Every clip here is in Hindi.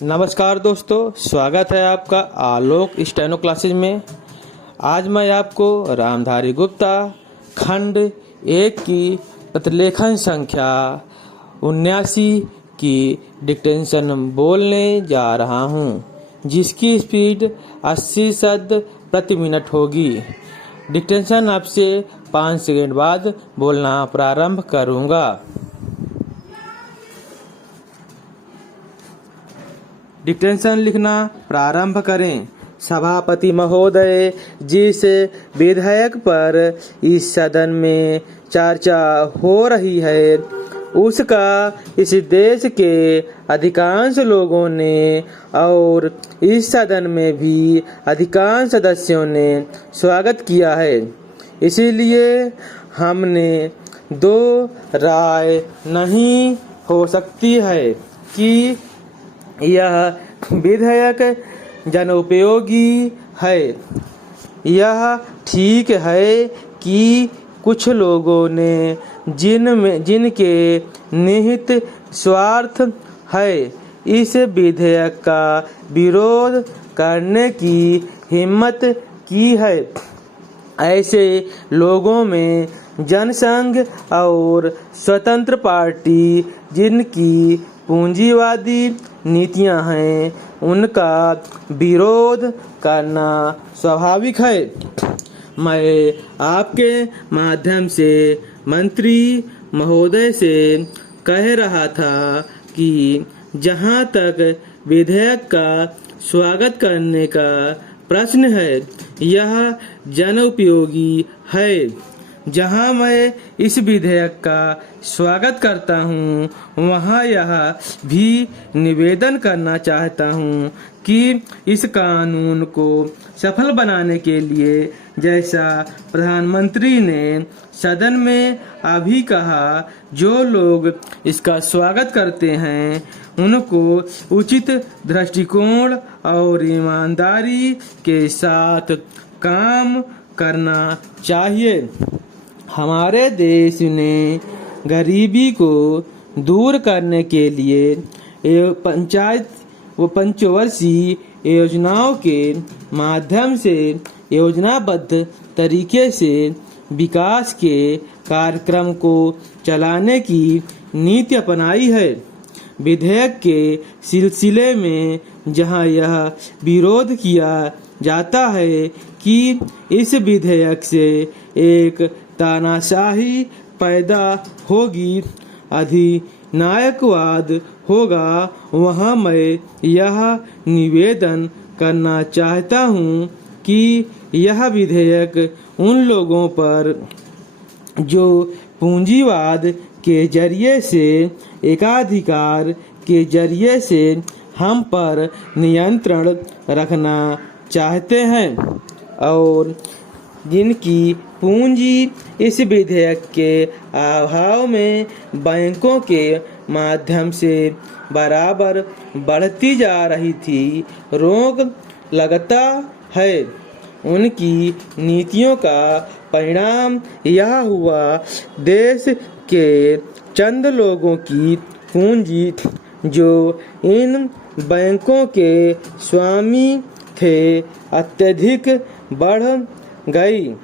नमस्कार दोस्तों, स्वागत है आपका आलोक स्टेनो क्लासेज में। आज मैं आपको रामधारी गुप्ता खंड 1 की प्रतिलेखन संख्या 79 की डिक्टेंशन बोलने जा रहा हूं, जिसकी स्पीड 80 शब्द प्रति मिनट होगी। डिक्टेंशन आपसे 5 सेकंड बाद बोलना प्रारंभ करूंगा। डिक्टेंशन लिखना प्रारंभ करें। सभापति महोदय, जिस विधेयक पर इस सदन में चर्चा हो रही है, उसका इस देश के अधिकांश लोगों ने और इस सदन में भी अधिकांश सदस्यों ने स्वागत किया है। इसीलिए हमने दो राय नहीं हो सकती है कि यह विधेयक जनोपयोगी है। यह ठीक है कि कुछ लोगों ने जिनके निहित स्वार्थ है, इस विधेयक का विरोध करने की हिम्मत की है। ऐसे लोगों में जनसंघ और स्वतंत्र पार्टी, जिनकी पूंजीवादी नीतियां हैं, उनका विरोध करना स्वाभाविक है। मैं आपके माध्यम से मंत्री महोदय से कह रहा था कि जहां तक विधेयक का स्वागत करने का प्रश्न है, यह जनोपयोगी है। जहां मैं इस विधेयक का स्वागत करता हूं, वहां यह भी निवेदन करना चाहता हूं कि इस कानून को सफल बनाने के लिए, जैसा प्रधानमंत्री ने सदन में अभी कहा, जो लोग इसका स्वागत करते हैं, उनको उचित दृष्टिकोण और ईमानदारी के साथ काम करना चाहिए। हमारे देश ने गरीबी को दूर करने के लिए पंचवर्षीय योजनाओं के माध्यम से योजनाबद्ध तरीके से विकास के कार्यक्रम को चलाने की नीति अपनाई है। विधेयक के सिलसिले में जहां यह विरोध किया जाता है कि इस विधेयक से एक तानाशाही पैदा होगी, अधिनायकवाद होगा, वहां मैं यह निवेदन करना चाहता हूं कि यह विधेयक उन लोगों पर जो पूंजीवाद के जरिए से, एकाधिकार के जरिए से हम पर नियंत्रण रखना चाहते हैं और जिनकी पूंजी इस विधेयक के अभाव में बैंकों के माध्यम से बराबर बढ़ती जा रही थी, रोक लगता है। उनकी नीतियों का परिणाम यह हुआ, देश के चंद लोगों की पूंजी, जो इन बैंकों के स्वामी थे, अत्यधिक बढ़ गई।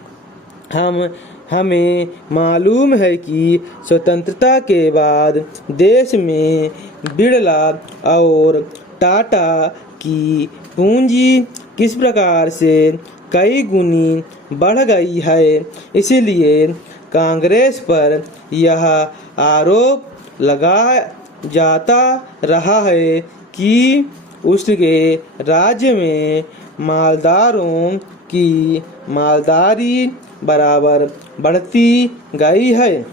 हमें मालूम है कि स्वतंत्रता के बाद देश में बिड़ला और टाटा की पूंजी किस प्रकार से कई गुनी बढ़ गई है। इसलिए कांग्रेस पर यह आरोप लगाया जाता रहा है कि उसके राज्य में मालदारों की मालदारी बराबर बढ़ती गई है।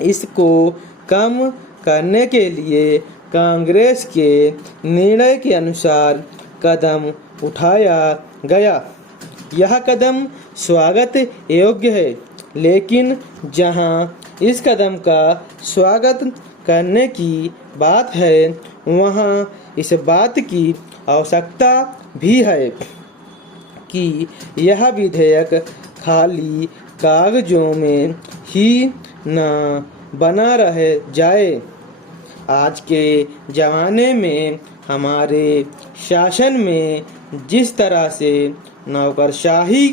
इसको कम करने के लिए कांग्रेस के निर्णय के अनुसार कदम उठाया गया। यह कदम स्वागत योग्य है, लेकिन जहां इस कदम का स्वागत करने की बात है, वहां इस बात की आवश्यकता भी है कि यह विधेयक खाली कागजों में ही न बना रह जाए। आज के ज़माने में हमारे शासन में जिस तरह से नौकरशाही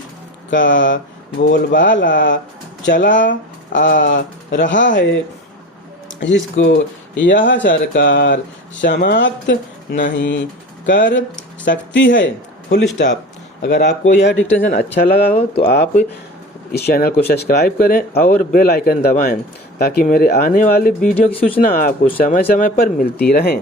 का बोलबाला चला आ रहा है, जिसको यह सरकार समाप्त नहीं कर सकती है। Full stop. अगर आपको यह डिक्टेशन अच्छा लगा हो तो आप इस चैनल को सब्सक्राइब करें और बेल आइकन दबाएं ताकि मेरे आने वाली वीडियो की सूचना आपको समय समय पर मिलती रहे।